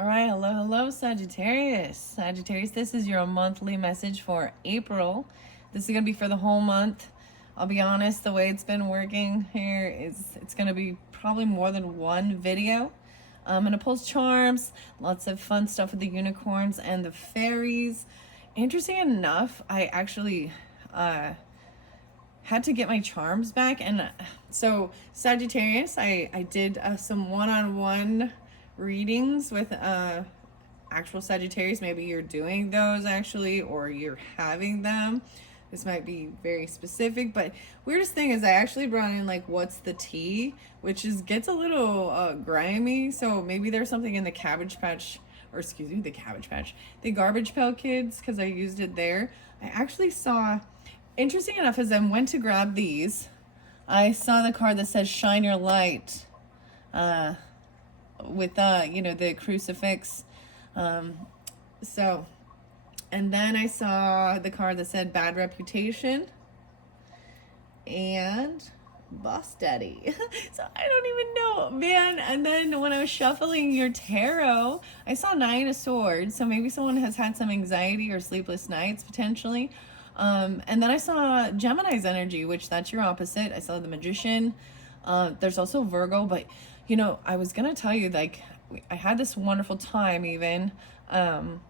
All right, hello, Sagittarius. Sagittarius, this is your monthly message for April. This is going to be for the whole month. I'll be honest, the way it's been working here is it's going to be probably more than one video. I'm going to post charms, lots of fun stuff with the unicorns and the fairies. Interesting enough, I actually had to get my charms back. And so Sagittarius, I did some one-on-one readings with actual Sagittarius. Maybe you're doing those actually, or you're having them. This might be very specific, but weirdest thing is I actually brought in like what's the tea, which is gets a little grimy. So maybe there's something in the Cabbage Patch, or excuse me, the Garbage Pail Kids, because I used it there. I actually saw, interesting enough, as I went to grab these, I saw the card that says "Shine Your Light." With the crucifix, so, and then I saw the card that said bad reputation and boss daddy. So I don't even know, man. And then when I was shuffling your tarot, I saw 9 of Swords, so maybe someone has had some anxiety or sleepless nights potentially. And then I saw Gemini's energy, which that's your opposite. I saw the Magician. There's also Virgo, but I was gonna tell you, like, I had this wonderful time even, and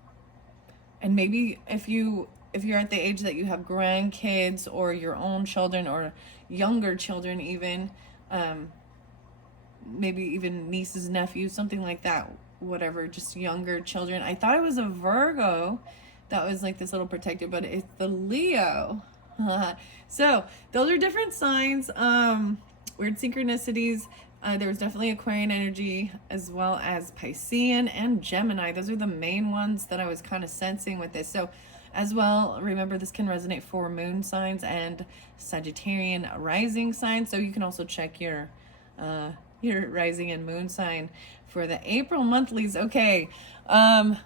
maybe if you're at the age that you have grandkids or your own children or younger children even, maybe even nieces, nephews, something like that, whatever, just younger children. I thought it was a Virgo that was like this little protector, but it's the Leo. So those are different signs, weird synchronicities. There was definitely Aquarian energy, as well as Piscean and Gemini. Those are the main ones that I was kind of sensing with this. So as well, remember, this can resonate for moon signs and Sagittarian rising signs. So you can also check your rising and moon sign for the April monthlies. Okay,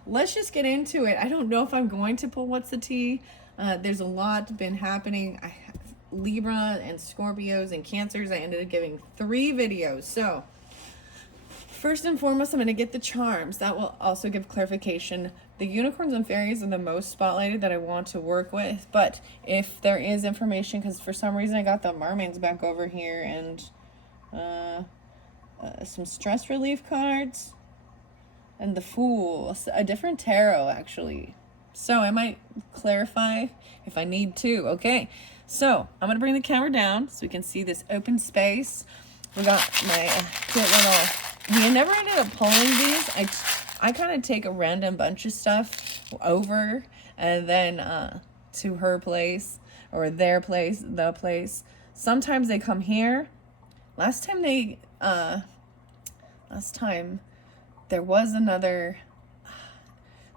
let's just get into it. I don't know if I'm going to pull what's the tea. There's a lot been happening. I have Libra and Scorpios and Cancers. I ended up giving 3 videos. So first and foremost, I'm going to get the charms. That will also give clarification. The unicorns and fairies are the most spotlighted that I want to work with. But if there is information, because for some reason I got the mermaids back over here, and some stress relief cards, and the Fool, a different tarot actually. So I might clarify if I need to. Okay, so I'm going to bring the camera down so we can see this open space. We got my cute little... We never ended up pulling these. I kind of take a random bunch of stuff over and then to her place or their place, the place. Sometimes they come here. Last time there was another...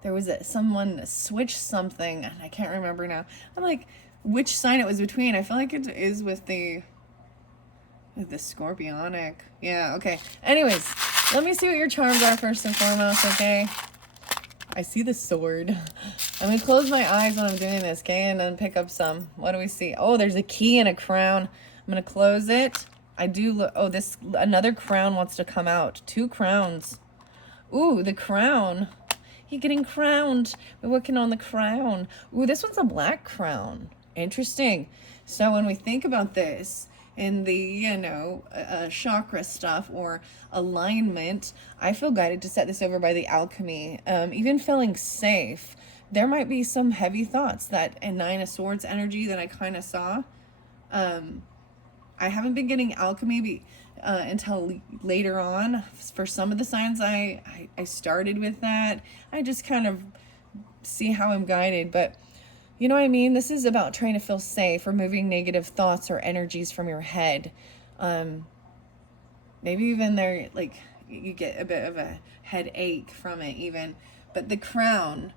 There was someone switched something, and I can't remember now. I'm like, which sign it was between. I feel like it is with the Scorpionic. Yeah, okay. Anyways, let me see what your charms are first and foremost, okay? I see the sword. I'm going to close my eyes when I'm doing this, okay? And then pick up some. What do we see? Oh, there's a key and a crown. I'm going to close it. I do look... Oh, another crown wants to come out. 2 crowns. Ooh, the crown. You're getting crowned. We're working on the crown. Ooh, this one's a black crown. Interesting. So when we think about this in the, chakra stuff or alignment, I feel guided to set this over by the alchemy. Even feeling safe. There might be some heavy thoughts that in 9 of Swords energy that I kind of saw. I haven't been getting alchemy until later on. For some of the signs, I started with that. I just kind of see how I'm guided, but you know what I mean? This is about trying to feel safe, removing negative thoughts or energies from your head. Maybe even there, like, you get a bit of a headache from it even. But the crown,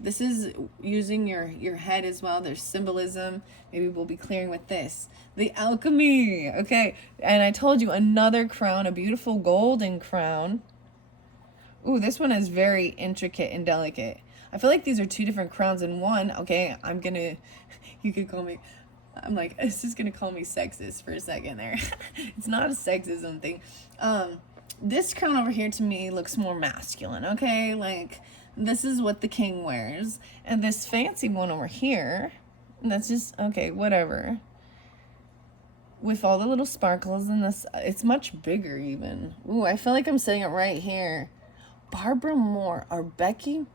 this is using your head as well. There's symbolism. Maybe we'll be clearing with this. The alchemy. Okay. And I told you, another crown, a beautiful golden crown. Ooh, this one is very intricate and delicate. I feel like these are 2 different crowns in one. Okay, you could call me, I'm like, this is gonna call me sexist for a second there. It's not a sexism thing. this crown over here to me looks more masculine, okay? Like, this is what the king wears. And this fancy one over here, that's just, okay, whatever. With all the little sparkles in this, it's much bigger even. Ooh, I feel like I'm saying it right here. Barbara Moore, or Becky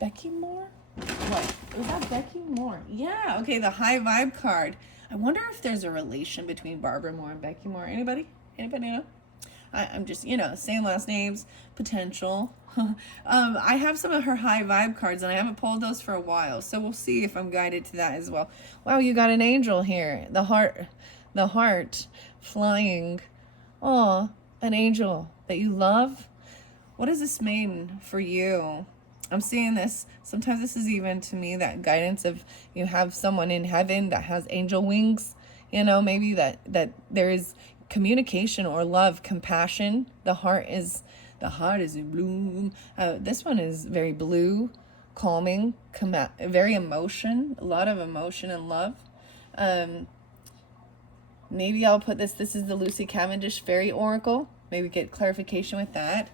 Moore? What? Is that Becky Moore? Yeah, okay, the high vibe card. I wonder if there's a relation between Barbara Moore and Becky Moore. Anybody? Anybody know? I'm just, you know, same last names, potential. I have some of her high vibe cards, and I haven't pulled those for a while, so we'll see if I'm guided to that as well. Wow, you got an angel here. The heart flying. Oh, an angel that you love. What does this mean for you? I'm seeing this. Sometimes this is even to me that guidance of you have someone in heaven that has angel wings. You know, maybe that there is communication or love, compassion. The heart is in bloom. This one is very blue, calming, very a lot of emotion and love. Maybe I'll put this is the Lucy Cavendish Fairy Oracle. Maybe get clarification with that.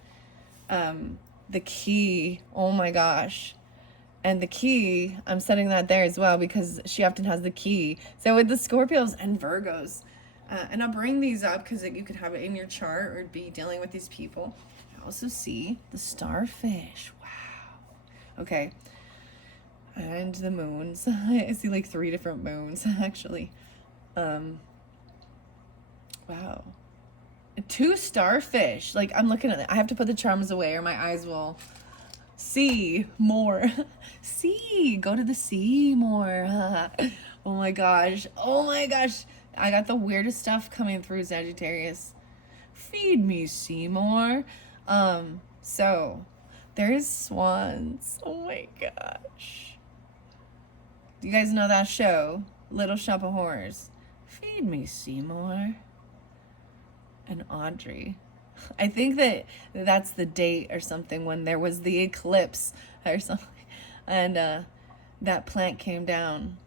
The key, oh my gosh. And the key, I'm setting that there as well because she often has the key. So with the Scorpios and Virgos, and I'll bring these up because you could have it in your chart or be dealing with these people. I also see the starfish. Wow. Okay. And the moons. I see like 3 different moons actually. Wow. 2 starfish. Like, I'm looking at it. I have to put the charms away or my eyes will see more. See. Go to the sea more. Oh my gosh. Oh my gosh. I got the weirdest stuff coming through, Sagittarius. Feed me, Seymour. So there's swans. Oh my gosh. Do you guys know that show? Little Shop of Horrors. Feed me, Seymour. And Audrey. I think that's the date or something when there was the eclipse or something. And that plant came down.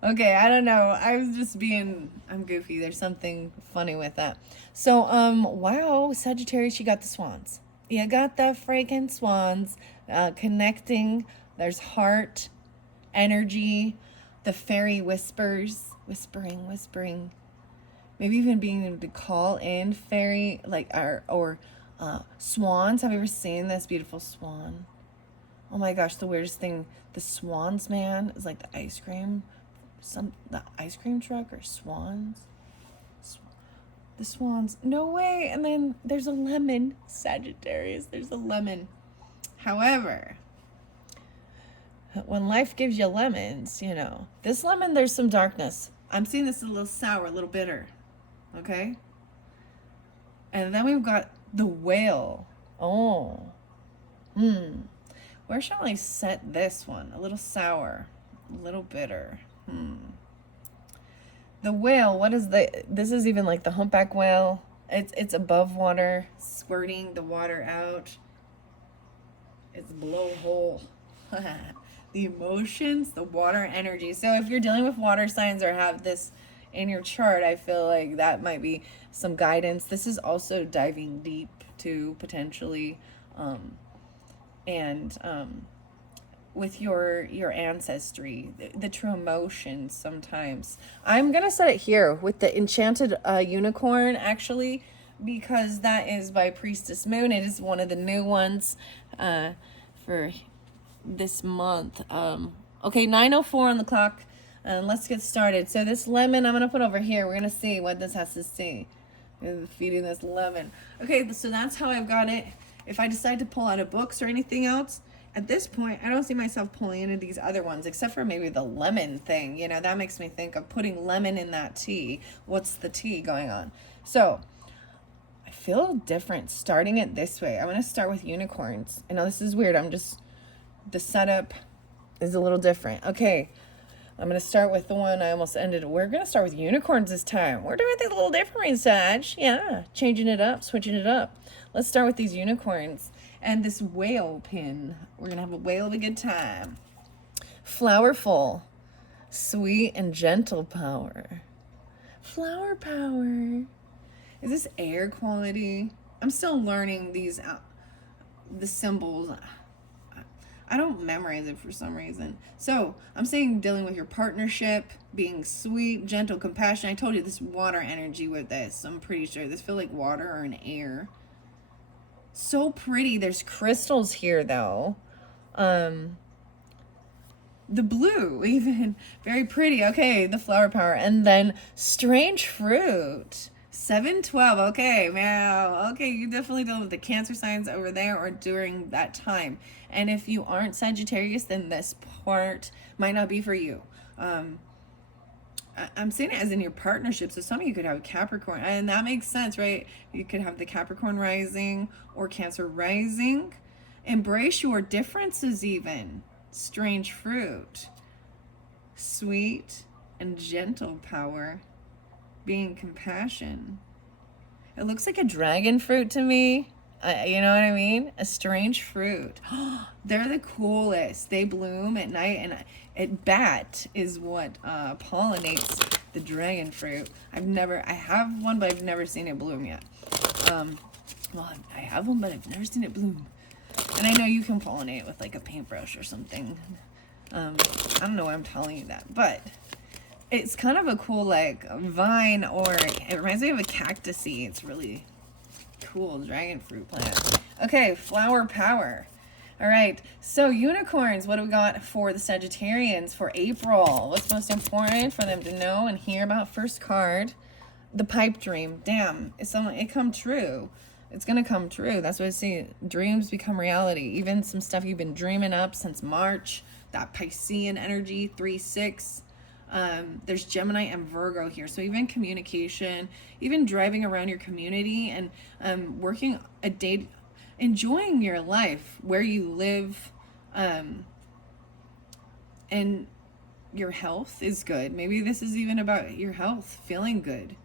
Okay, I don't know. I was just I'm goofy. There's something funny with that. So, wow, Sagittarius, you got the swans. You got the freaking swans connecting. There's heart, energy, the fairy whispering. Maybe even being able to call in fairy, like, or swans. Have you ever seen this beautiful swan? Oh my gosh, the weirdest thing. The swans man is like the ice cream truck or swans. The swans. No way. And then there's a lemon, Sagittarius. There's a lemon. However, when life gives you lemons, you know, this lemon, there's some darkness. I'm seeing this a little sour, a little bitter. Okay? And then we've got the whale. Oh. Where shall I set this one? A little sour, a little bitter. The whale, this is even like the humpback whale. It's above water, squirting the water out. It's blowhole. The emotions, the water energy. So if you're dealing with water signs or have this in your chart, I feel like that might be some guidance. This is also diving deep too, potentially, and with your ancestry, the true emotions sometimes. I'm gonna set it here with the Enchanted unicorn, actually, because that is by Priestess Moon. It is one of the new ones for this month. Okay, 9:04 on the clock. Let's get started. So this lemon, I'm going to put over here. We're going to see what this has to say. Feeding this lemon. Okay, so that's how I've got it. If I decide to pull out of books or anything else, at this point, I don't see myself pulling into these other ones, except for maybe the lemon thing. You know, that makes me think of putting lemon in that tea. What's the tea going on? So I feel different starting it this way. I'm going to start with unicorns. I know this is weird. The setup is a little different. Okay. I'm going to start with the one I almost ended. We're going to start with unicorns this time. We're doing things a little different, Sag. Yeah, changing it up, switching it up. Let's start with these unicorns. And this whale pin. We're going to have a whale of a good time. Flowerful. Sweet and gentle power. Flower power. Is this air quality? I'm still learning these, the symbols. I don't memorize it for some reason. So I'm saying dealing with your partnership, being sweet, gentle, compassionate. I told you this water energy with this. I'm pretty sure this feels like water or an air. So pretty. There's crystals here though. The blue even very pretty. Okay, the flower power. And then strange fruit. 712. Okay, wow. Okay, you definitely deal with the Cancer signs over there or during that time. And if you aren't Sagittarius, then this part might not be for you. I'm saying it as in your partnership. So some of you could have Capricorn, and that makes sense, right? You could have the Capricorn rising or Cancer rising. Embrace your differences even. Strange fruit. Sweet and gentle power. Being compassion. It looks like a dragon fruit to me. You know what I mean? A strange fruit. They're the coolest. They bloom at night, and bat is what pollinates the dragon fruit. I have one, but I've never seen it bloom yet. Well, I have one, but I've never seen it bloom. And I know you can pollinate with like a paintbrush or something. I don't know why I'm telling you that, but it's kind of a cool like vine, or it reminds me of a cactusy. It's really cool dragon fruit plant. Okay, flower power. All right, so unicorns, what do we got for the Sagittarians for April? What's most important for them to know and hear about? First card, the pipe dream. Damn, it come true. It's gonna come true. That's what I see. Dreams become reality. Even some stuff you've been dreaming up since March. That Piscean energy, 3-6. There's Gemini and Virgo here. So even communication, even driving around your community and working a day, enjoying your life where you live, and your health is good. Maybe this is even about your health, feeling good.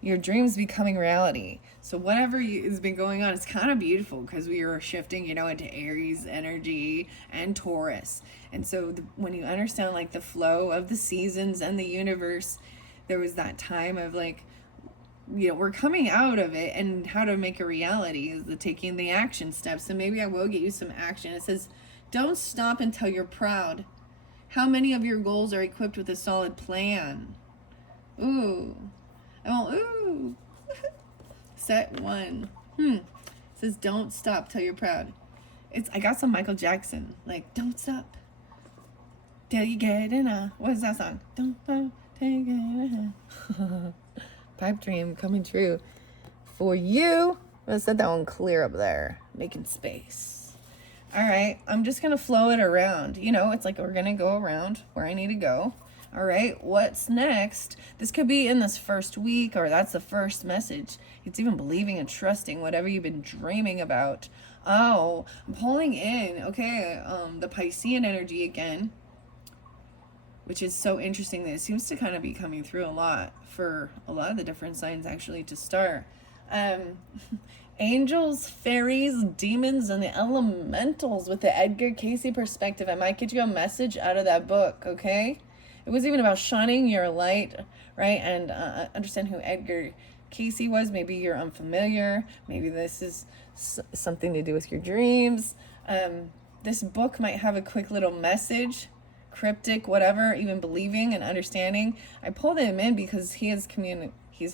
Your dreams becoming reality. So whatever has been going on, it's kind of beautiful because we are shifting, into Aries energy and Taurus. And so when you understand like the flow of the seasons and the universe, there was that time of like, we're coming out of it, and how to make a reality is taking the action steps. And maybe I will get you some action. It says, don't stop until you're proud. How many of your goals are equipped with a solid plan? Ooh. Oh, ooh. Set 1. It says, don't stop till you're proud. I got some Michael Jackson. Like, don't stop till you get in what is that song? Don't stop till you get in Pipe dream coming true for you. Let's set that one clear up there. Making space. All right. I'm just going to flow it around. It's like we're going to go around where I need to go. All right, what's next? This could be in this first week, or that's the first message. It's even believing and trusting whatever you've been dreaming about. Oh, I'm pulling in, okay, the Piscean energy again, which is so interesting that it seems to kind of be coming through a lot for a lot of the different signs actually to start. Angels, fairies, demons, and the elementals with the Edgar Cayce perspective. I might get you a message out of that book, okay? It was even about shining your light, right? And understand who Edgar Cayce was. Maybe you're unfamiliar. Maybe this is something to do with your dreams. This book might have a quick little message, cryptic, whatever, even believing and understanding. I pulled him in because he's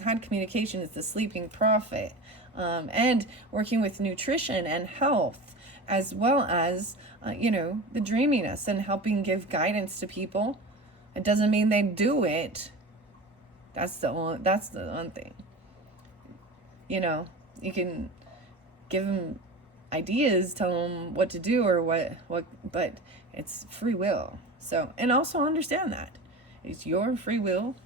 had communication as the sleeping prophet, and working with nutrition and health, as well as, the dreaminess and helping give guidance to people. It doesn't mean they do it. That's the one thing. You can give them ideas, tell them what to do or what, but it's free will. So, and also understand that it's your free will.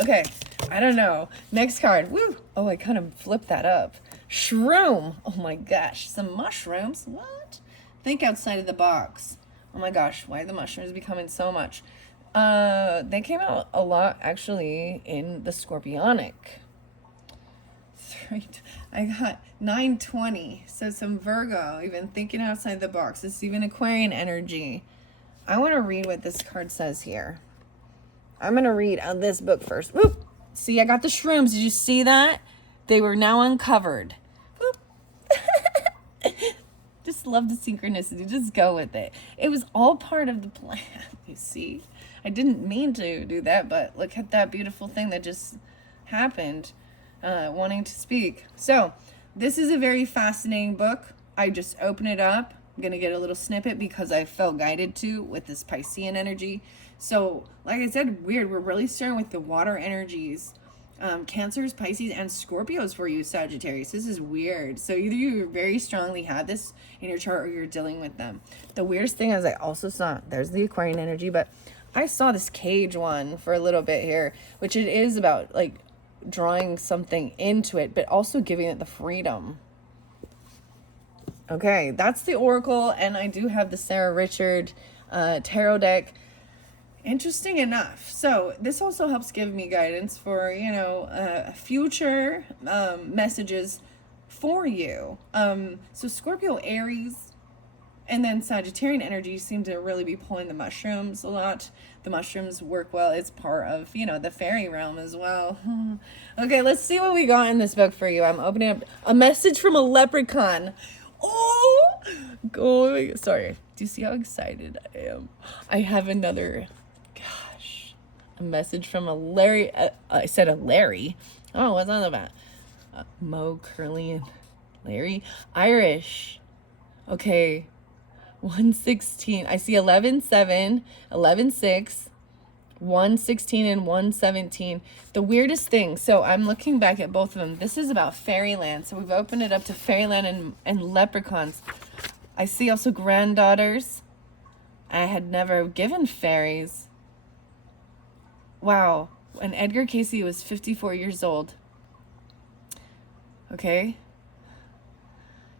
Okay, I don't know. Next card. Woo! Oh, I kind of flipped that up. Shroom. Oh my gosh, some mushrooms. What? Think outside of the box. Oh my gosh, why are the mushrooms becoming so much? They came out a lot actually in the Scorpionic. I got 920. So some Virgo, even thinking outside the box. It's even Aquarian energy. I want to read what this card says here. I'm going to read on this book first. Whoop! See, I got the shrooms. Did you see that? They were now uncovered. Just love the synchronicity. Just go with it. It was all part of the plan, you see. I didn't mean to do that, but look at that beautiful thing that just happened, wanting to speak. So this is a very fascinating book. I just open it up. I'm going to get a little snippet because I felt guided to with this Piscean energy. So like I said, weird. We're really starting with the water energies. Cancers, Pisces, and Scorpios for you, Sagittarius. This is weird. So either you very strongly have this in your chart or you're dealing with them. The weirdest thing is I also saw, there's the Aquarian energy, but I saw this cage one for a little bit here, which it is about like drawing something into it, but also giving it the freedom. Okay, that's the Oracle, and I do have the Sarah Richard tarot deck. Interesting enough. So this also helps give me guidance for, you know, future messages for you. So Scorpio, Aries, and then Sagittarian energy seem to really be pulling the mushrooms a lot. The mushrooms work well. It's part of, you know, the fairy realm as well. Okay, let's see what we got in this book for you. I'm opening up a message from a leprechaun. Oh, sorry. Do you see how excited I am? I have another... a message from a Larry. I said a Larry. Oh, what's that about? Mo, Curly, and Larry. Irish. Okay. 116. I see 11-7, 11-6, 116, and 117. The weirdest thing. So I'm looking back at both of them. This is about fairyland. So we've opened it up to fairyland and leprechauns. I see also granddaughters. I had never given fairies. Wow, and Edgar Casey was 54 years old. Okay.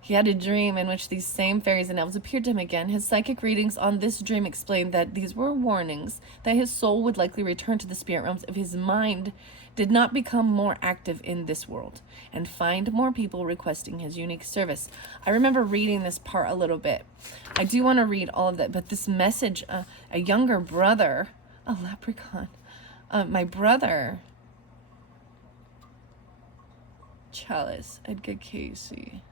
He had a dream in which these same fairies and elves appeared to him again. His psychic readings on this dream explained that these were warnings that his soul would likely return to the spirit realms if his mind did not become more active in this world and find more people requesting his unique service. I remember reading this part a little bit. I do want to read all of that, but this message, a younger brother, a leprechaun, my brother, Chalice, Edgar Casey.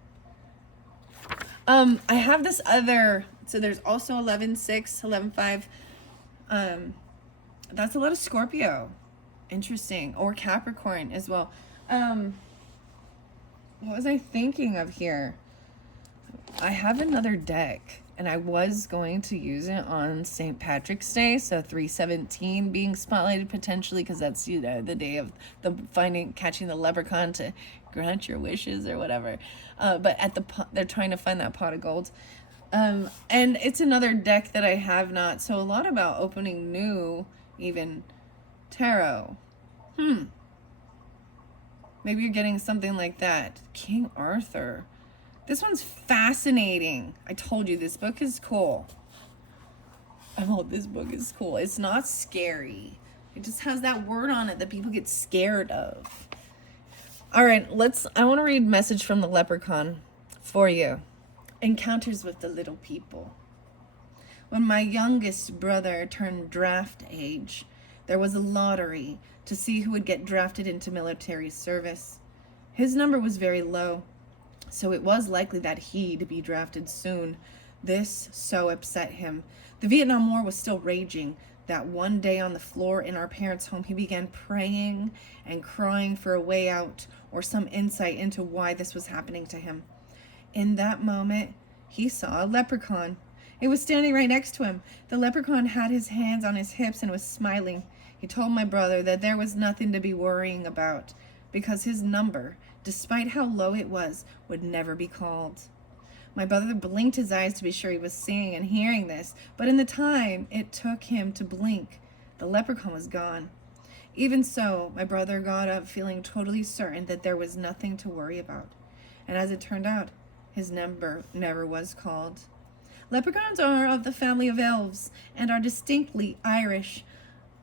I have this other, so there's also 11-6, 11-5. That's a lot of Scorpio. Interesting. Or Capricorn as well. What was I thinking of here? I have another deck. And I was going to use it on St. Patrick's Day, so 3/17 being spotlighted potentially, because that's, you know, the day of the catching the leprechaun to grant your wishes or whatever. But at they're trying to find that pot of gold. And it's another deck that I have not. So a lot about opening new, even tarot. Maybe you're getting something like that. King Arthur. This one's fascinating. I told you this book is cool. This book is cool. It's not scary. It just has that word on it that people get scared of. All right, I want to read message from the leprechaun for you. Encounters with the little people. When my youngest brother turned draft age, there was a lottery to see who would get drafted into military service. His number was very low, so it was likely that he'd be drafted soon. This so upset him. The Vietnam War was still raging. That one day on the floor in our parents' home, he began praying and crying for a way out or some insight into why this was happening to him. In that moment, he saw a leprechaun. It was standing right next to him. The leprechaun had his hands on his hips and was smiling. He told my brother that there was nothing to be worrying about because his number, despite how low it was, would never be called. My brother blinked his eyes to be sure he was seeing and hearing this, but in the time it took him to blink, the leprechaun was gone. Even so, my brother got up feeling totally certain that there was nothing to worry about. And as it turned out, his number never was called. Leprechauns are of the family of elves and are distinctly Irish.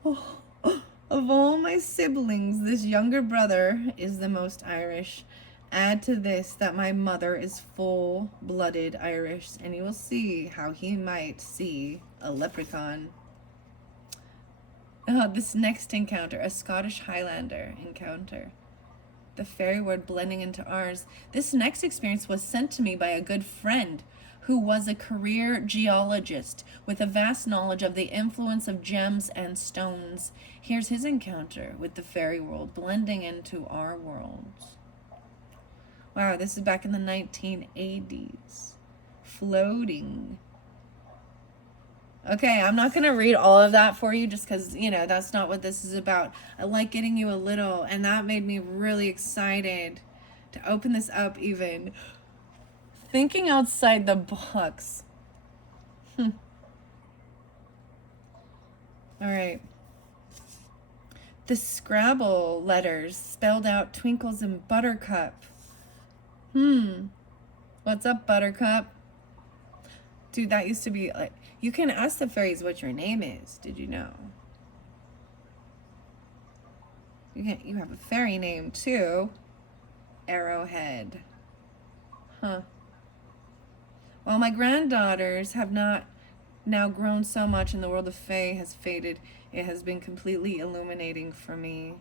Of all my siblings, this younger brother is the most Irish. Add to this that my mother is full-blooded Irish, and you will see how he might see a leprechaun. This next encounter, a Scottish Highlander encounter. the fairy world blending into ours. This next experience was sent to me by a good friend who was a career geologist with a vast knowledge of the influence of gems and stones. Here's his encounter with the fairy world blending into our worlds. Wow, this is back in the 1980s. Floating. Okay, I'm not going to read all of that for you just because, you know, that's not what this is about. I like getting you a little, and that made me really excited to open this up even. Thinking outside the box. All right. The Scrabble letters spelled out Twinkles and Buttercup. What's up, Buttercup? Dude, that used to be like, you can ask the fairies what your name is. Did you know? You have a fairy name too. Arrowhead. Huh. While my granddaughters have not now grown so much and the world of Fae has faded, it has been completely illuminating for me.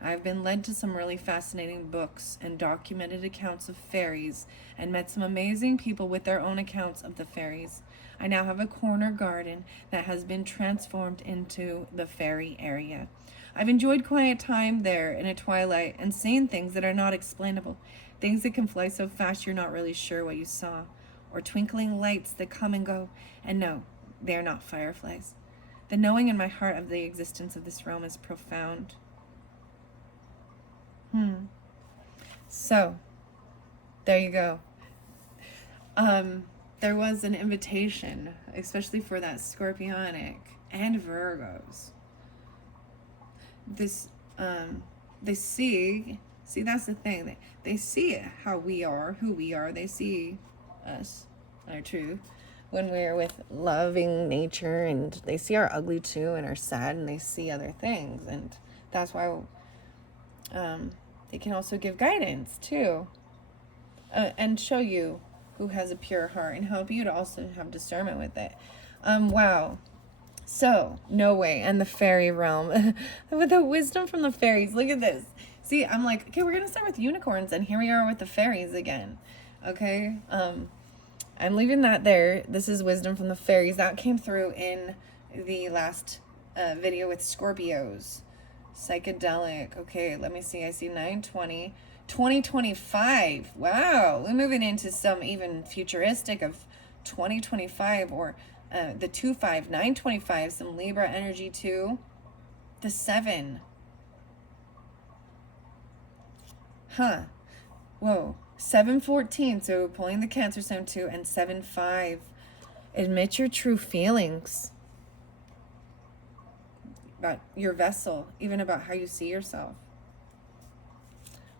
I've been led to some really fascinating books and documented accounts of fairies and met some amazing people with their own accounts of the fairies. I now have a corner garden that has been transformed into the fairy area. I've enjoyed quiet time there in a twilight and seeing things that are not explainable, things that can fly so fast you're not really sure what you saw, or twinkling lights that come and go, and no, they are not fireflies. The knowing in my heart of the existence of this realm is profound. So, there you go. There was an invitation, especially for that Scorpionic and Virgos. This, they see, that's the thing. They see how we are, who we are. They see us, our truth, when we're with loving nature, and they see our ugly too and our sad, and they see other things, and that's why they can also give guidance too, and show you who has a pure heart and help you to also have discernment with it. Wow. So, no way. And the fairy realm with the wisdom from the fairies. Look at this. See, I'm like, okay, we're going to start with unicorns, and here we are with the fairies again. Okay. I'm leaving that there. This is wisdom from the fairies. That came through in the last video with Scorpios. Psychedelic. Okay, let me see. I see 9/20. 2025. Wow. We're moving into some even futuristic of 2025, or the 2/5, 9/25, some Libra energy too. The 7. Whoa. 7/14. So pulling the Cancer Stone too, and 7/5. Admit your true feelings about your vessel, even about how you see yourself.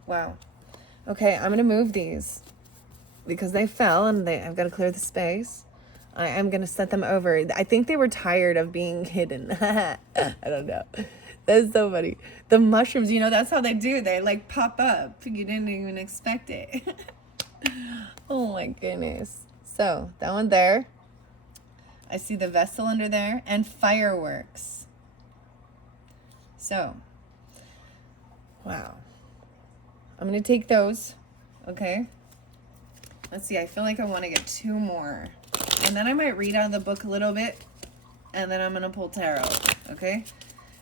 Wow. Okay, I'm going to move these because they fell and I've got to clear the space. I am going to set them over. I think they were tired of being hidden. I don't know. That's so funny. The mushrooms, you know, that's how they do. They like pop up. You didn't even expect it. Oh my goodness. So that one there. I see the vessel under there and fireworks. So, wow. I'm going to take those, okay? Let's see, I feel like I want to get 2 more. And then I might read out of the book a little bit, and then I'm going to pull tarot, okay?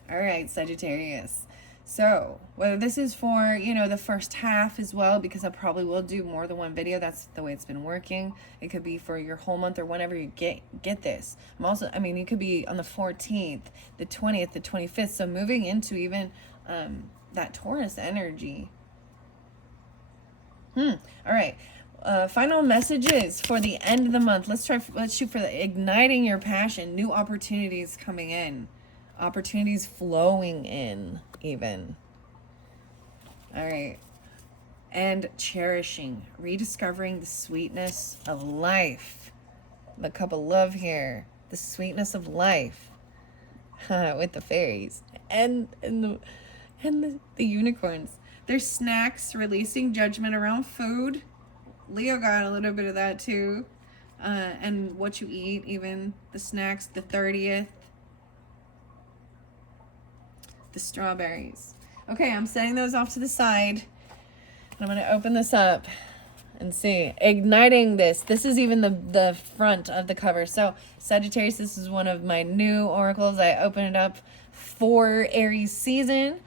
All right, Sagittarius. So, whether this is for, you know, the first half as well, because I probably will do more than one video. That's the way it's been working. It could be for your whole month or whenever you get this. I'm also, I mean, it could be on the 14th, the 20th, the 25th. So moving into even that Taurus energy. All right. Final messages for the end of the month. Let's shoot for the igniting your passion. New opportunities coming in. Opportunities flowing in, even. All right. And cherishing. Rediscovering the sweetness of life. The cup of love here. The sweetness of life. With the fairies. And the unicorns. There's snacks, releasing judgment around food. Leo got a little bit of that too. And what you eat, even the snacks, the 30th. The strawberries. Okay, I'm setting those off to the side. I'm going to open this up and see. Igniting this. This is even the front of the cover. So, Sagittarius, this is one of my new oracles. I opened it up for Aries season.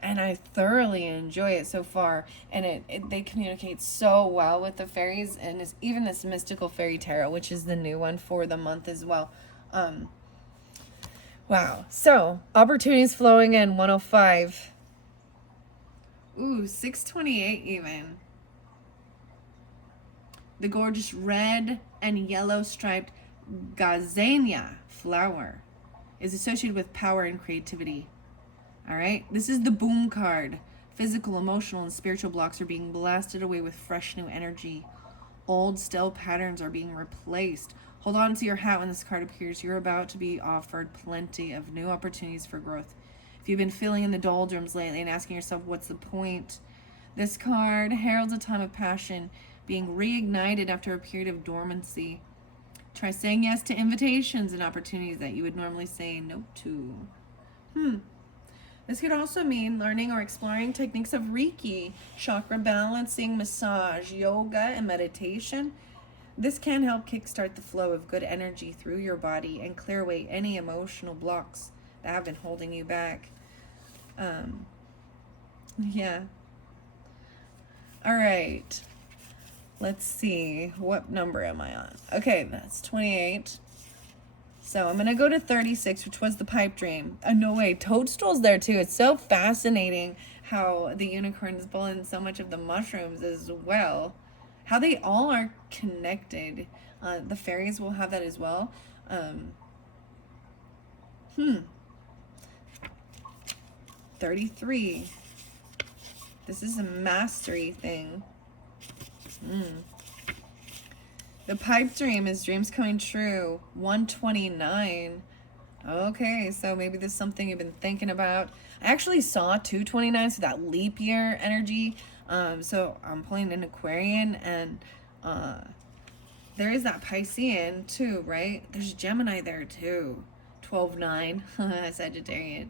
And I thoroughly enjoy it so far. And they communicate so well with the fairies. And it's even this Mystical Fairy Tarot, which is the new one for the month as well. Wow. So, opportunities flowing in, 105. Ooh, 628 even. The gorgeous red and yellow striped gazania flower is associated with power and creativity. All right, this is the boom card. Physical, emotional, and spiritual blocks are being blasted away with fresh new energy. Old, stale patterns are being replaced. Hold on to your hat when this card appears. You're about to be offered plenty of new opportunities for growth. If you've been feeling in the doldrums lately and asking yourself, what's the point? This card heralds a time of passion being reignited after a period of dormancy. Try saying yes to invitations and opportunities that you would normally say no to. This could also mean learning or exploring techniques of Reiki, chakra balancing, massage, yoga, and meditation. This can help kickstart the flow of good energy through your body and clear away any emotional blocks that have been holding you back. Yeah. All right. Let's see. What number am I on? Okay, that's 28. So I'm going to go to 36, which was the pipe dream. No way. Toadstool's there too. It's so fascinating how the unicorn is pulling so much of the mushrooms as well. How they all are connected. The fairies will have that as well. 33. This is a mastery thing. The pipe dream is dreams coming true. 129. Okay, so maybe this is something you've been thinking about. I actually saw 229, so that leap year energy. So I'm pulling an Aquarian, and there is that Piscean too, right? There's Gemini there too. 12-9, Sagittarian.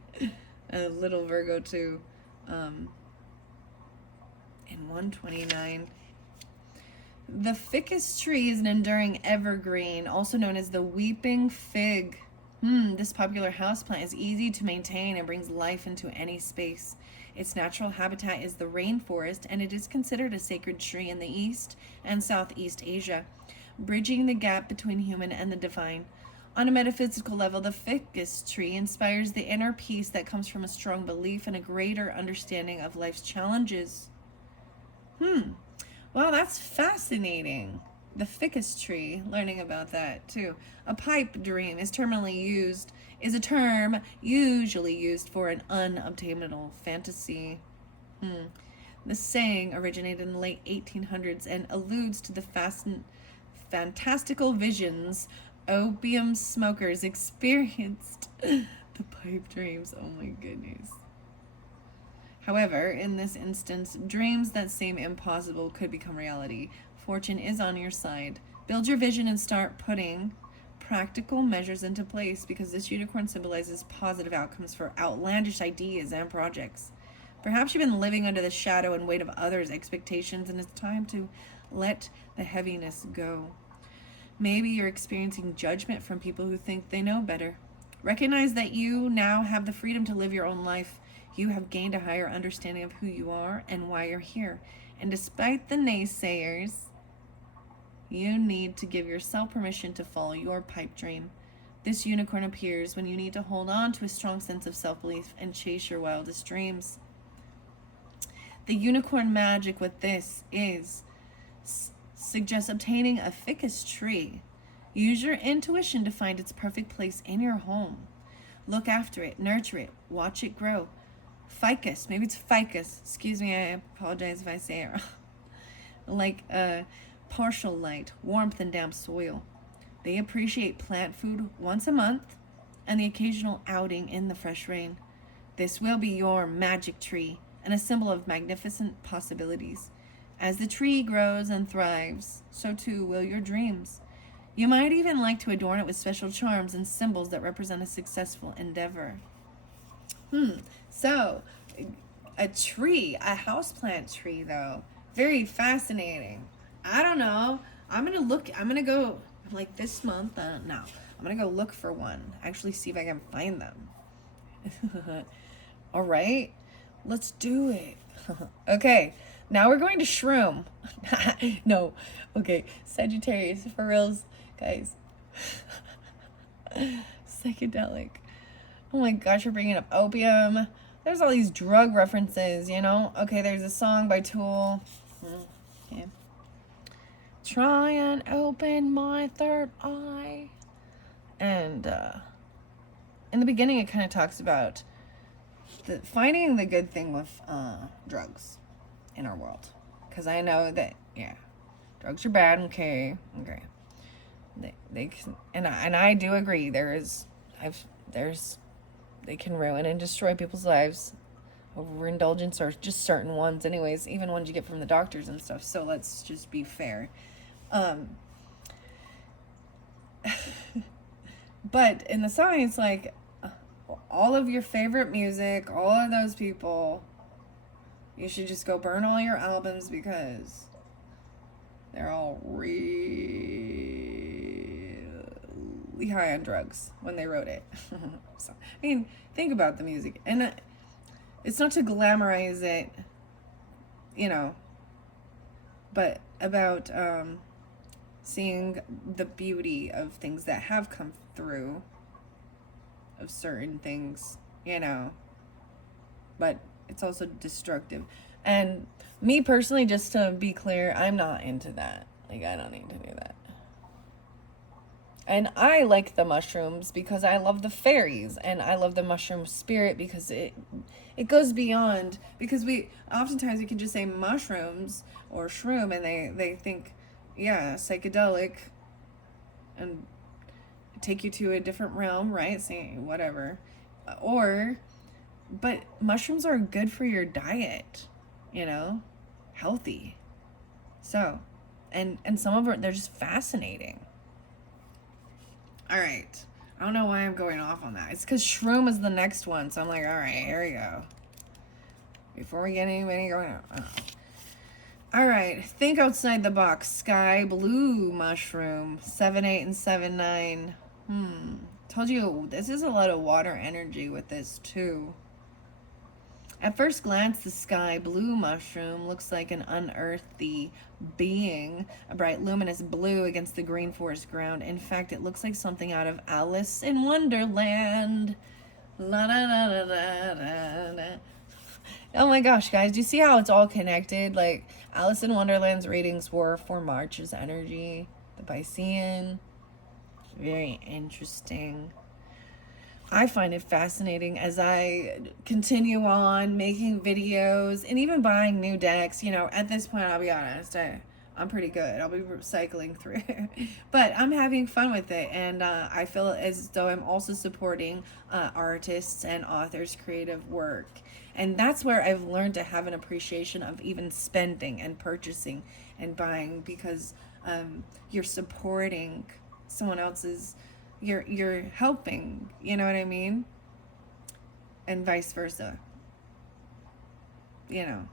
A little Virgo too. And 129. The ficus tree is an enduring evergreen, also known as the weeping fig. This popular houseplant is easy to maintain and brings life into any space. Its natural habitat is the rainforest, and it is considered a sacred tree in the East and Southeast Asia, bridging the gap between human and the divine. On a metaphysical level, the ficus tree inspires the inner peace that comes from a strong belief and a greater understanding of life's challenges. Wow, that's fascinating. The ficus tree, learning about that too. A pipe dream is a term usually used for an unobtainable fantasy. The saying originated in the late 1800s and alludes to the fantastical visions opium smokers experienced. The pipe dreams, oh my goodness. However, in this instance, dreams that seem impossible could become reality. Fortune is on your side. Build your vision and start putting practical measures into place, because this unicorn symbolizes positive outcomes for outlandish ideas and projects. Perhaps you've been living under the shadow and weight of others' expectations, and it's time to let the heaviness go. Maybe you're experiencing judgment from people who think they know better. Recognize that you now have the freedom to live your own life. You have gained a higher understanding of who you are and why you're here. And despite the naysayers, you need to give yourself permission to follow your pipe dream. This unicorn appears when you need to hold on to a strong sense of self-belief and chase your wildest dreams. The unicorn magic with this is suggests obtaining a ficus tree. Use your intuition to find its perfect place in your home. Look after it, nurture it, watch it grow. Ficus, maybe it's ficus. Excuse me, I apologize if I say it wrong. Like partial light, warmth, and damp soil. They appreciate plant food once a month and the occasional outing in the fresh rain. This will be your magic tree and a symbol of magnificent possibilities. As the tree grows and thrives, so too will your dreams. You might even like to adorn it with special charms and symbols that represent a successful endeavor. So, a tree, a houseplant tree, though. Very fascinating. I don't know. I'm gonna go, like, this month, no. I'm gonna go look for one. Actually see if I can find them. All right, let's do it. Okay, now we're going to shroom. No, okay, Sagittarius, for reals, guys. Psychedelic. Oh my gosh, you're bringing up opium. There's all these drug references, you know? Okay, there's a song by Tool. Okay. Try and open my third eye. And in the beginning, it kind of talks about finding the good thing with drugs in our world. Because I know that, yeah, drugs are bad, okay. They can, and I do agree, they can ruin and destroy people's lives. Overindulgence, or just certain ones anyways, even ones you get from the doctors and stuff. So let's just be fair. But in the song, it's like all of your favorite music, all of those people, you should just go burn all your albums because they're all really high on drugs when they wrote it. So, I mean, think about the music. And it's not to glamorize it, you know, but about seeing the beauty of things that have come through, of certain things, you know, but it's also destructive. And me personally, just to be clear, I'm not into that. Like, I don't need to do that. And I like the mushrooms because I love the fairies, and I love the mushroom spirit because it goes beyond, because oftentimes we can just say mushrooms or shroom and they think, yeah, psychedelic, and take you to a different realm, right? Say whatever. But mushrooms are good for your diet, you know, healthy. So, and some of them, they're just fascinating. All right. I don't know why I'm going off on that. It's because shroom is the next one. So I'm like, all right, here we go. Before we get anybody going on. All right. Think outside the box. Sky blue mushroom. 7-8 and 7-9. Told you, this is a lot of water energy with this too. At first glance, the sky blue mushroom looks like an unearthly being, a bright luminous blue against the green forest ground. In fact, it looks like something out of Alice in Wonderland. La da da da da da da. Oh my gosh, guys, do you see how it's all connected? Like, Alice in Wonderland's readings were for March's energy, the Piscean. Very interesting. I find it fascinating as I continue on making videos and even buying new decks. You know, at this point, I'll be honest, I'm pretty good. I'll be cycling through. But I'm having fun with it. And I feel as though I'm also supporting artists and authors' creative work. And that's where I've learned to have an appreciation of even spending and purchasing and buying, because you're supporting someone else's, you're helping, you know what I mean? And vice versa, you know,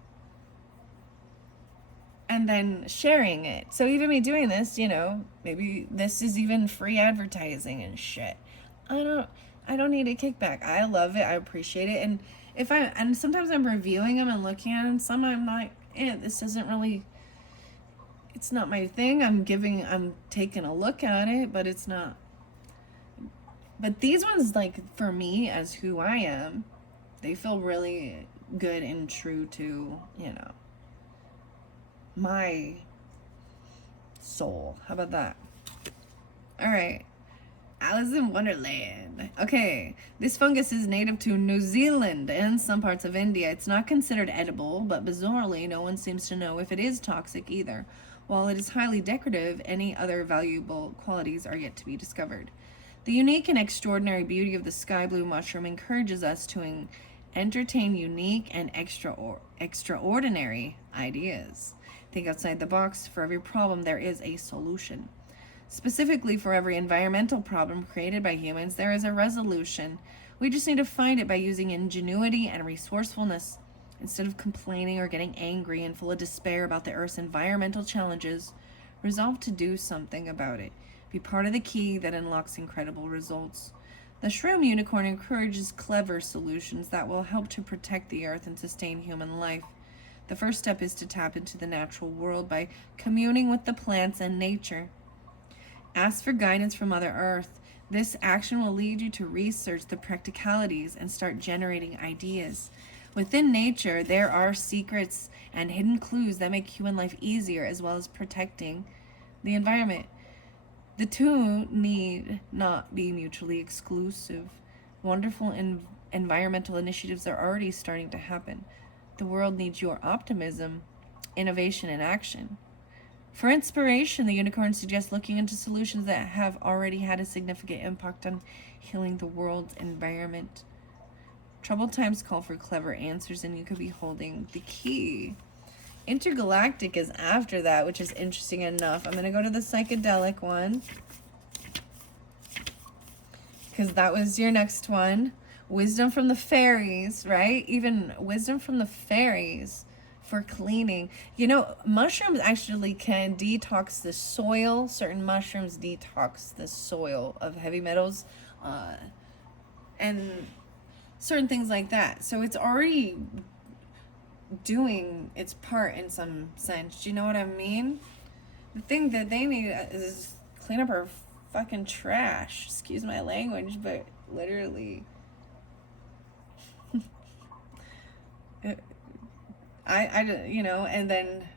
and then sharing it. So even me doing this, you know, maybe this is even free advertising and shit. I don't need a kickback. I love it. I appreciate it. And sometimes I'm reviewing them and looking at them. Some I'm like, this isn't really, it's not my thing. I'm taking a look at it, but it's not. But these ones, like, for me as who I am, they feel really good and true to, you know, my soul. How about that? All right. Alice in Wonderland. Okay. This fungus is native to New Zealand and some parts of India. It's not considered edible, but bizarrely, no one seems to know if it is toxic either. While it is highly decorative, any other valuable qualities are yet to be discovered. The unique and extraordinary beauty of the sky blue mushroom encourages us to entertain unique and extraordinary ideas. Think outside the box. For every problem, there is a solution. Specifically, for every environmental problem created by humans, there is a resolution. We just need to find it by using ingenuity and resourcefulness. Instead of complaining or getting angry and full of despair about the Earth's environmental challenges, resolve to do something about it. Be part of the key that unlocks incredible results. The Shroom Unicorn encourages clever solutions that will help to protect the Earth and sustain human life. The first step is to tap into the natural world by communing with the plants and nature. Ask for guidance from Mother Earth. This action will lead you to research the practicalities and start generating ideas. Within nature, there are secrets and hidden clues that make human life easier, as well as protecting the environment. The two need not be mutually exclusive. Wonderful environmental initiatives are already starting to happen. The world needs your optimism, innovation, and action. For inspiration, the unicorn suggests looking into solutions that have already had a significant impact on healing the world's environment. Troubled times call for clever answers, and you could be holding the key. Intergalactic is after that, which is interesting enough. I'm going to go to the psychedelic one, because that was your next one. Wisdom from the fairies, right? Even wisdom from the fairies for cleaning. You know, mushrooms actually can detox the soil. Certain mushrooms detox the soil of heavy metals and certain things like that. So it's already doing its part in some sense. Do you know what I mean? The thing that they need is clean up our fucking trash. Excuse my language, but literally. I you know, and then,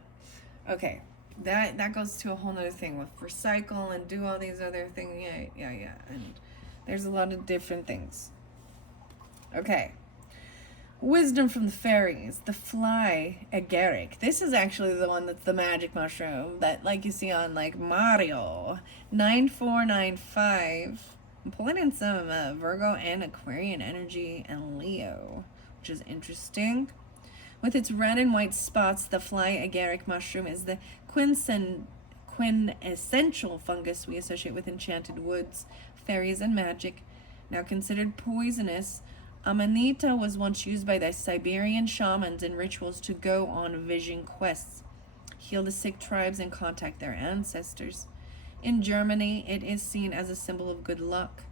okay, that goes to a whole nother thing with recycle and do all these other things. Yeah, and there's a lot of different things. Okay. Wisdom from the fairies. The fly agaric. This is actually the one that's the magic mushroom that, like, you see on, like, Mario. 9495. I'm pulling in some Virgo and Aquarian energy and Leo, which is interesting. With its red and white spots, the fly agaric mushroom is the quintessential fungus we associate with enchanted woods, fairies, and magic. Now considered poisonous, Amanita was once used by the Siberian shamans in rituals to go on vision quests, heal the sick tribes, and contact their ancestors. In Germany, it is seen as a symbol of good luck.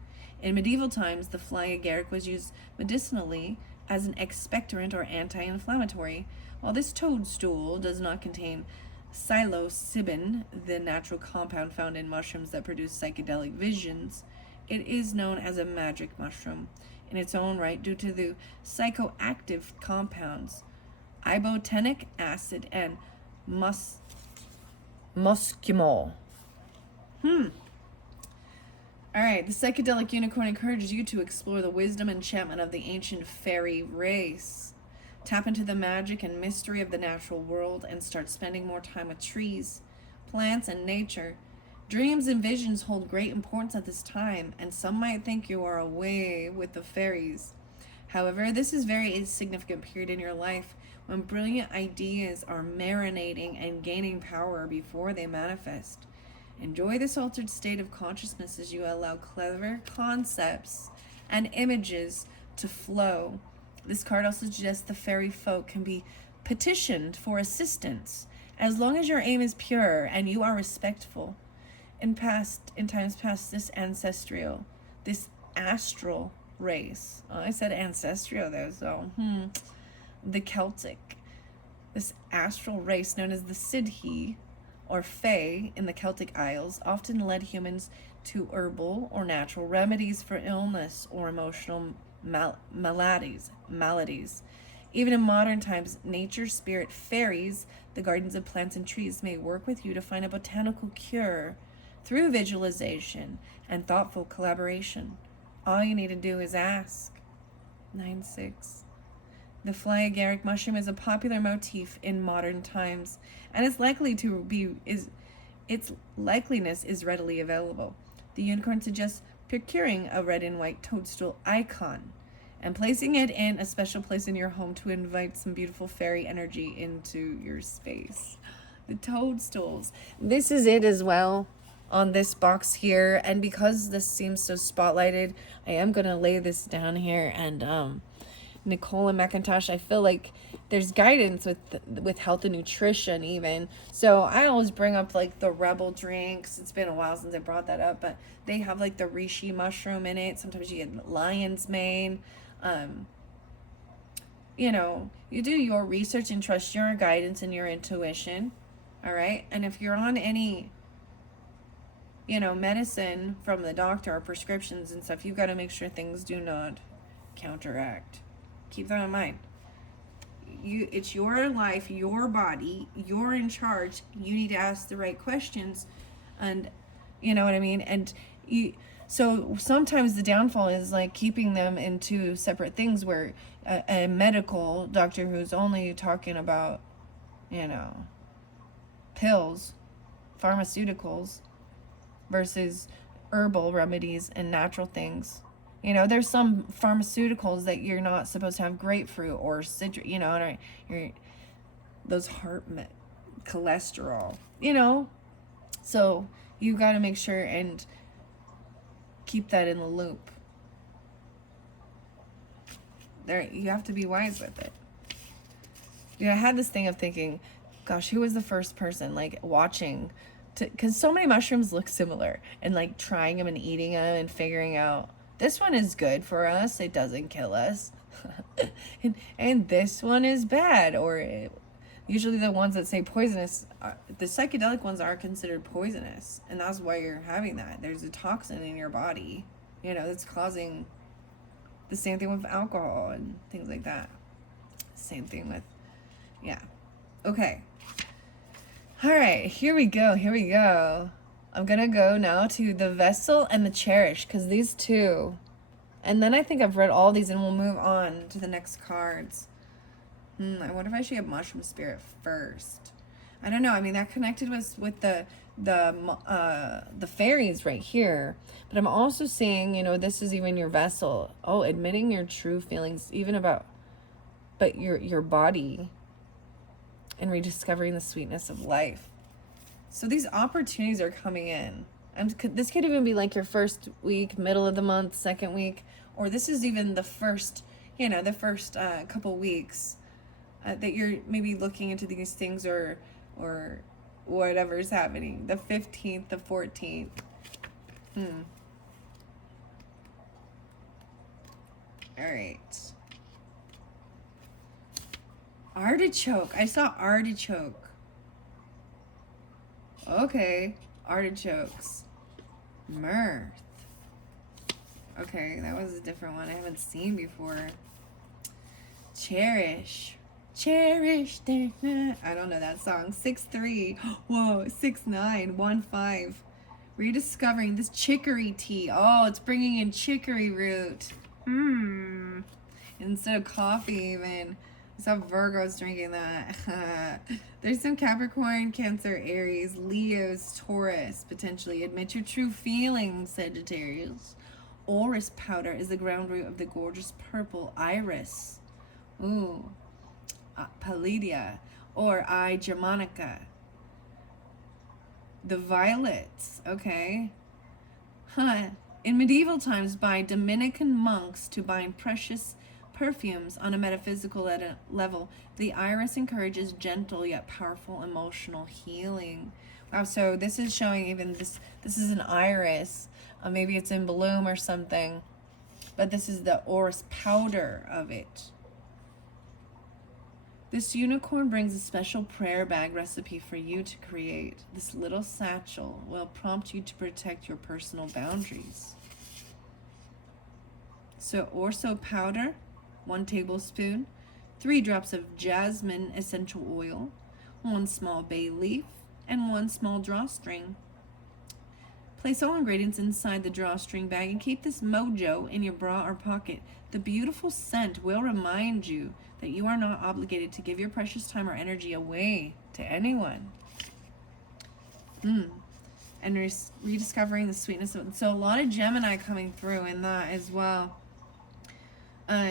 In medieval times, the fly agaric was used medicinally as an expectorant or anti-inflammatory. While this toadstool does not contain psilocybin, the natural compound found in mushrooms that produce psychedelic visions, it is known as a magic mushroom in its own right due to the psychoactive compounds ibotenic acid and muscimol. Alright, the psychedelic unicorn encourages you to explore the wisdom and enchantment of the ancient fairy race. Tap into the magic and mystery of the natural world and start spending more time with trees, plants, and nature. Dreams and visions hold great importance at this time, and some might think you are away with the fairies. However, this is a very significant period in your life when brilliant ideas are marinating and gaining power before they manifest. Enjoy this altered state of consciousness as you allow clever concepts and images to flow. This card also suggests the fairy folk can be petitioned for assistance as long as your aim is pure and you are respectful. In times past, this astral race. Oh, I said ancestral though, so the Celtic. This astral race, known as the Sidhi, or Fae in the Celtic Isles, often led humans to herbal or natural remedies for illness or emotional maladies. Even in modern times, nature spirit fairies, the guardians of plants and trees, may work with you to find a botanical cure through visualization and thoughtful collaboration. All you need to do is ask. 9-6. The fly agaric mushroom is a popular motif in modern times, and its likeliness is readily available. The unicorn suggests procuring a red and white toadstool icon and placing it in a special place in your home to invite some beautiful fairy energy into your space. The toadstools. This is it as well on this box here, and because this seems so spotlighted, I am going to lay this down here and Nicola McIntosh, I feel like there's guidance with health and nutrition even. So I always bring up like the Rebel drinks. It's been a while since I brought that up, but they have like the reishi mushroom in it. Sometimes you get lion's mane. You know, you do your research and trust your guidance and your intuition. All right. And if you're on any, you know, medicine from the doctor or prescriptions and stuff, you've got to make sure things do not counteract. Keep that in mind. It's your life, your body, you're in charge. You need to ask the right questions, and you know what I mean. And so sometimes the downfall is like keeping them into separate things, where a medical doctor who's only talking about, you know, pills, pharmaceuticals, versus herbal remedies and natural things. You know, there's some pharmaceuticals that you're not supposed to have grapefruit or citrus, you know, and those cholesterol, you know. So you got to make sure and keep that in the loop. There, you have to be wise with it. You know, I had this thing of thinking, gosh, who was the first person like watching? Because so many mushrooms look similar, and like trying them and eating them and figuring out, this one is good for us, it doesn't kill us. and this one is bad. Or usually the ones that say poisonous, the psychedelic ones are considered poisonous. And that's why you're having that. There's a toxin in your body, you know, that's causing the same thing with alcohol and things like that. Same thing with, yeah. Okay. All right, here we go. I'm going to go now to the Vessel and the Cherish, because these two, and then I think I've read all these, and we'll move on to the next cards. I wonder if I should get Mushroom Spirit first. I don't know. I mean, that connected with the fairies right here, but I'm also seeing, you know, this is even your vessel. Oh, admitting your true feelings, even about, but your body, and rediscovering the sweetness of life. So these opportunities are coming in. And this could even be like your first week, middle of the month, second week, or this is even the first, you know, the first couple weeks that you're maybe looking into these things, or whatever's happening. The 15th, the 14th. All right. Artichoke. I saw artichoke. Okay, artichokes. Mirth. Okay, that was a different one I haven't seen before. Cherish. Cherish. I don't know that song. 6-3. Whoa, 6-9. 1-5. Rediscovering this chicory tea. Oh, it's bringing in chicory root. Instead of coffee even. I saw Virgos drinking that. There's some Capricorn, Cancer, Aries, Leos, Taurus, potentially. Admit your true feelings, Sagittarius. Orris powder is the ground root of the gorgeous purple iris. Ooh. Pallida. Or I Germanica. The violets. Okay. In medieval times, by Dominican monks to bind precious perfumes on a metaphysical level, the iris encourages gentle yet powerful emotional healing. Wow, so this is showing even this is an iris. Maybe it's in bloom or something, but this is the orris powder of it. This unicorn brings a special prayer bag recipe for you to create. This little satchel will prompt you to protect your personal boundaries. So orso powder, 1 tablespoon, 3 drops of jasmine essential oil, 1 small bay leaf, and 1 small drawstring. Place all ingredients inside the drawstring bag and keep this mojo in your bra or pocket. The beautiful scent will remind you that you are not obligated to give your precious time or energy away to anyone. And rediscovering the sweetness of it. So a lot of Gemini coming through in that as well.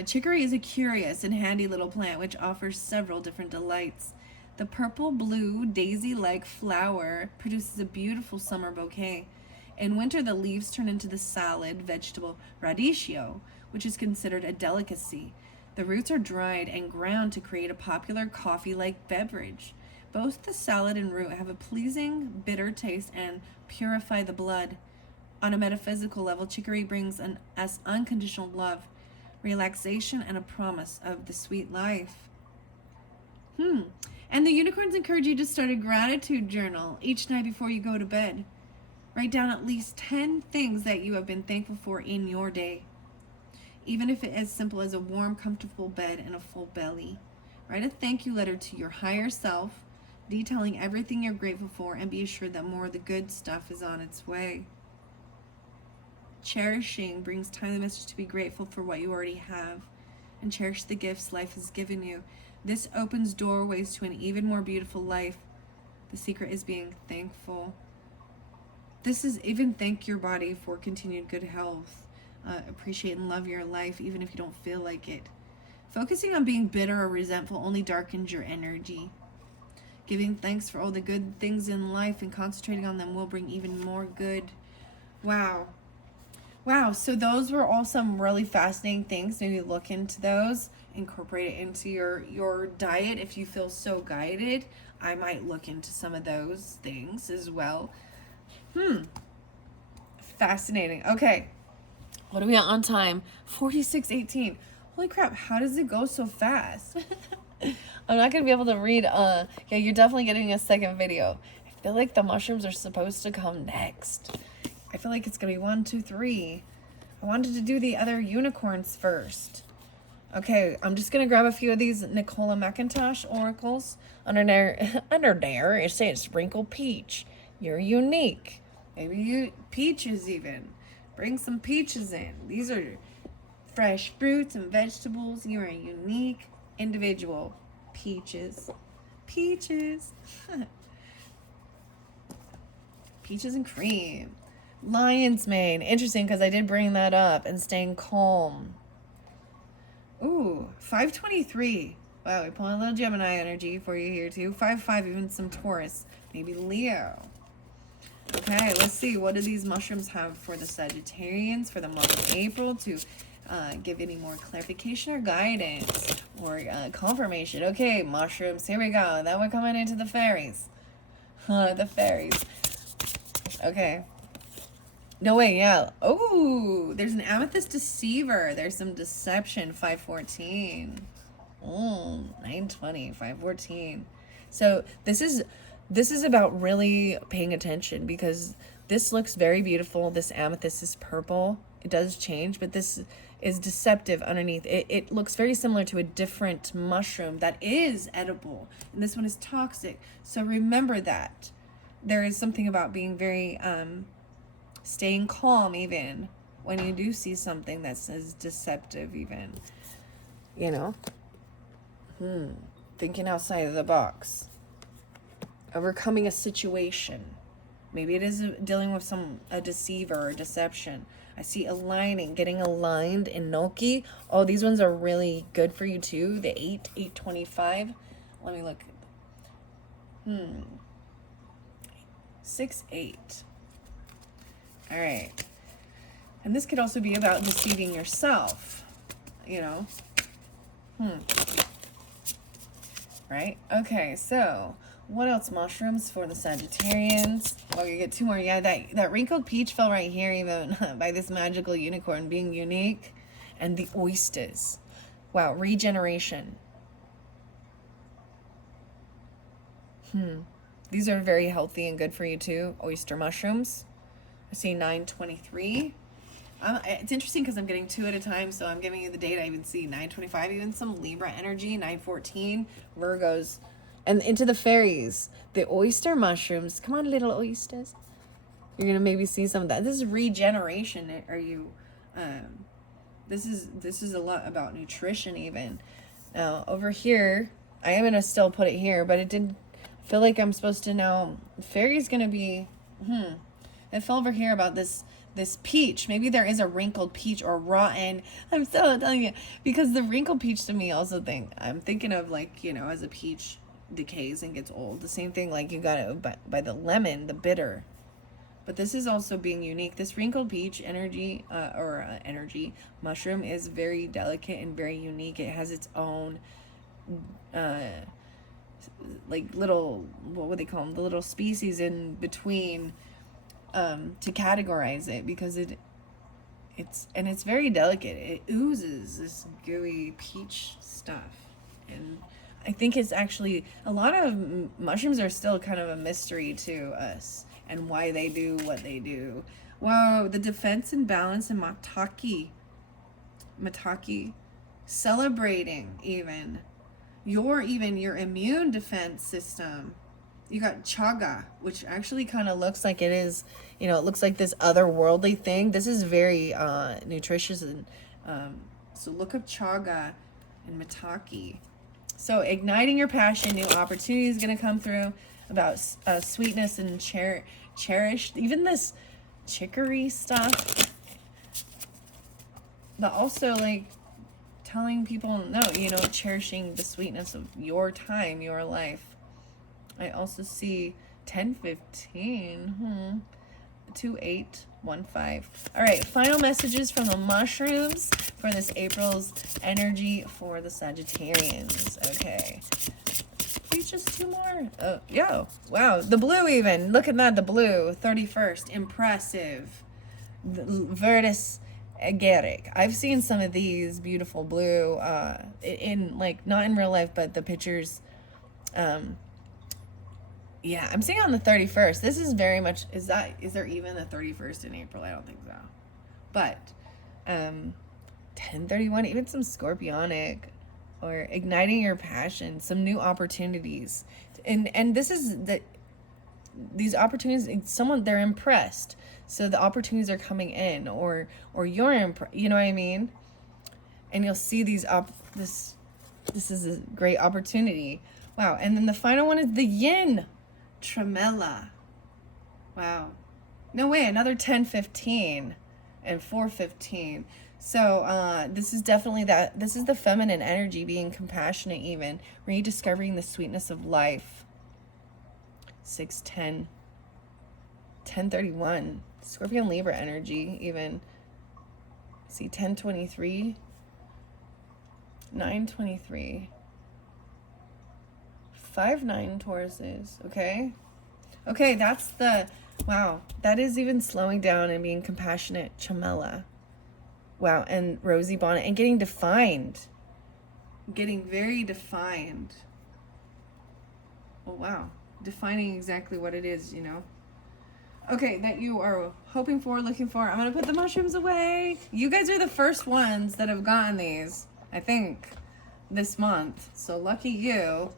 Chicory is a curious and handy little plant which offers several different delights. The purple-blue daisy-like flower produces a beautiful summer bouquet. In winter, the leaves turn into the salad vegetable radicchio, which is considered a delicacy. The roots are dried and ground to create a popular coffee-like beverage. Both the salad and root have a pleasing, bitter taste and purify the blood. On a metaphysical level, chicory brings us unconditional love, relaxation, and a promise of the sweet life. And the unicorns encourage you to start a gratitude journal each night before you go to bed. Write down at least 10 things that you have been thankful for in your day. Even if it's as simple as a warm, comfortable bed and a full belly. Write a thank you letter to your higher self, detailing everything you're grateful for, and be assured that more of the good stuff is on its way. Cherishing brings time the message to be grateful for what you already have and cherish the gifts life has given you. This opens doorways to an even more beautiful life. The secret is being thankful. This is even thank your body for continued good health. Appreciate and love your life even if you don't feel like it. Focusing on being bitter or resentful only darkens your energy. Giving thanks for all the good things in life and concentrating on them will bring even more good. Wow. Wow, so those were all some really fascinating things. Maybe look into those, incorporate it into your diet if you feel so guided. I might look into some of those things as well. Fascinating. Okay, what are we on time? 46:18. Holy crap, how does it go so fast? I'm not gonna be able to read. Yeah, you're definitely getting a second video. I feel like the mushrooms are supposed to come next. I feel like it's gonna be 1, 2, 3. I wanted to do the other unicorns first. Okay, I'm just gonna grab a few of these Nicola McIntosh oracles. Under there, it says sprinkle peach. You're unique. Maybe you peaches even. Bring some peaches in. These are fresh fruits and vegetables. You're a unique individual. Peaches. Peaches. Peaches and cream. Lion's mane. Interesting because I did bring that up. And staying calm. Ooh, 523. Wow, we pull a little Gemini energy for you here too. 5-5, even some Taurus. Maybe Leo. Okay, let's see. What do these mushrooms have for the Sagittarians for the month of April to give any more clarification or guidance or confirmation? Okay, mushrooms. Here we go. Then we're coming into the fairies. The fairies. Okay. No way, yeah. Oh, there's an amethyst deceiver. There's some deception. 514. 920. 514. So this is about really paying attention because this looks very beautiful. This amethyst is purple. It does change, but this is deceptive underneath. It looks very similar to a different mushroom that is edible, and this one is toxic. So remember that. There is something about being very staying calm even when you do see something that says deceptive even. You know? Thinking outside of the box. Overcoming a situation. Maybe it is dealing with a deceiver or deception. I see aligning, getting aligned in Noki. Oh, these ones are really good for you too. The 825. Let me look. 6-8. All right. And this could also be about deceiving yourself, you know. Right? Okay, so what else? Mushrooms for the Sagittarians. Oh, you get 2 more. Yeah, that wrinkled peach fell right here even by this magical unicorn being unique. And the oysters. Wow, regeneration. These are very healthy and good for you too. Oyster mushrooms. I see 923. It's interesting because I'm getting 2 at a time, so I'm giving you the date. I even see 925, even some Libra energy, 914, Virgos. And into the fairies, the oyster mushrooms. Come on, little oysters. You're going to maybe see some of that. This is regeneration. Are you, this is a lot about nutrition even. Now, over here, I am going to still put it here, but it didn't feel like I'm supposed to know. Fairy's going to be, it fell over here about this peach. Maybe there is a wrinkled peach or rotten. I'm so telling you, because the wrinkled peach to me also I'm thinking of like, you know, as a peach decays and gets old. The same thing, like you got it by the lemon, the bitter. But this is also being unique. This wrinkled peach energy, energy mushroom is very delicate and very unique. It has its own, like little, what would they call them? The little species in between, to categorize it, because it's very delicate. It oozes this gooey peach stuff. And I think it's actually, a lot of mushrooms are still kind of a mystery to us, and why they do what they do. Wow, the defense and balance in Mataki, celebrating even your immune defense system. You got chaga, which actually kind of looks like it is, it looks like this otherworldly thing. This is very nutritious, and so look up chaga and Mataki. So igniting your passion, new opportunity is going to come through, about sweetness and cherished. Even this chicory stuff, but also like telling people no, cherishing the sweetness of your time, your life. I also see 1015, 2815. All right, final messages from the mushrooms for this April's energy for the Sagittarians. Okay. Please, just two more. Oh, yo. Wow. The blue even. Look at that. The blue. 31st. Impressive. Verdus agaric. I've seen some of these beautiful blue in, like, not in real life, but the pictures. Yeah, I'm seeing on the 31st. This is very much, is there even a 31st in April? I don't think so. But 1031, even some scorpionic, or igniting your passion, some new opportunities. And this is these opportunities, they're impressed. So the opportunities are coming in, or you're impressed, you know what I mean? And you'll see this is a great opportunity. Wow. And then the final one is the yin. Tremella. Wow. No way, another 1015 and 415. So this is definitely this is the feminine energy, being compassionate, even rediscovering the sweetness of life. 610, 1031, Scorpion Libra energy, even. See, 1023, 923. 5-9 Tauruses. Okay, that's wow, that is even slowing down and being compassionate. Chamela. Wow, and Rosy Bonnet, and getting defined, getting very defined. Oh wow, defining exactly what it is, okay, that you are hoping for, looking for. I'm gonna put the mushrooms away. You guys are the first ones that have gotten these, I think, this month, so lucky you.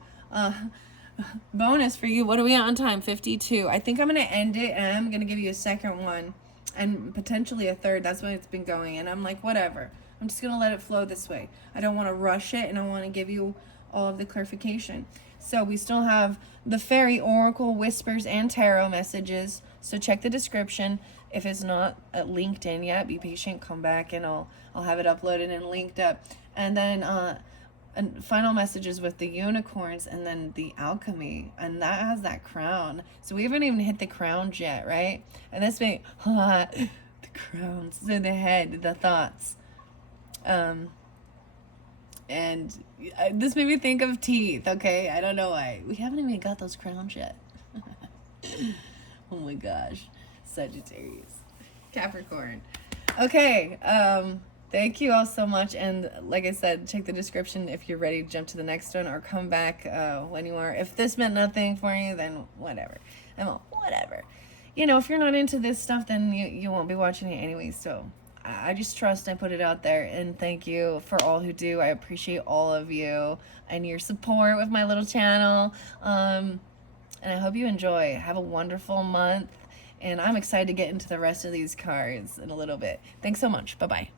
Bonus for you. What are we at on time? 52. I think I'm gonna end it, and I'm gonna give you a second one and potentially a third. That's when it's been going, and I'm like, whatever, I'm just gonna let it flow this way. I don't want to rush it, and I want to give you all of the clarification. So we still have the fairy, oracle, whispers, and tarot messages, so check the description. If it's not linked in yet, be patient, come back, and I'll have it uploaded and linked up. And then and final messages with the unicorns, and then the alchemy, and that has that crown. So we haven't even hit the crowns yet, right? And this may the crowns, so the head, the thoughts, and this made me think of teeth. Okay, I don't know why we haven't even got those crowns yet. Oh my gosh, Sagittarius, Capricorn. Okay, thank you all so much, and like I said, check the description if you're ready to jump to the next one, or come back when you are. If this meant nothing for you, then whatever. Whatever. If you're not into this stuff, then you won't be watching it anyway. So I just trust I put it out there, and thank you for all who do. I appreciate all of you and your support with my little channel. And I hope you enjoy. Have a wonderful month, and I'm excited to get into the rest of these cards in a little bit. Thanks so much. Bye-bye.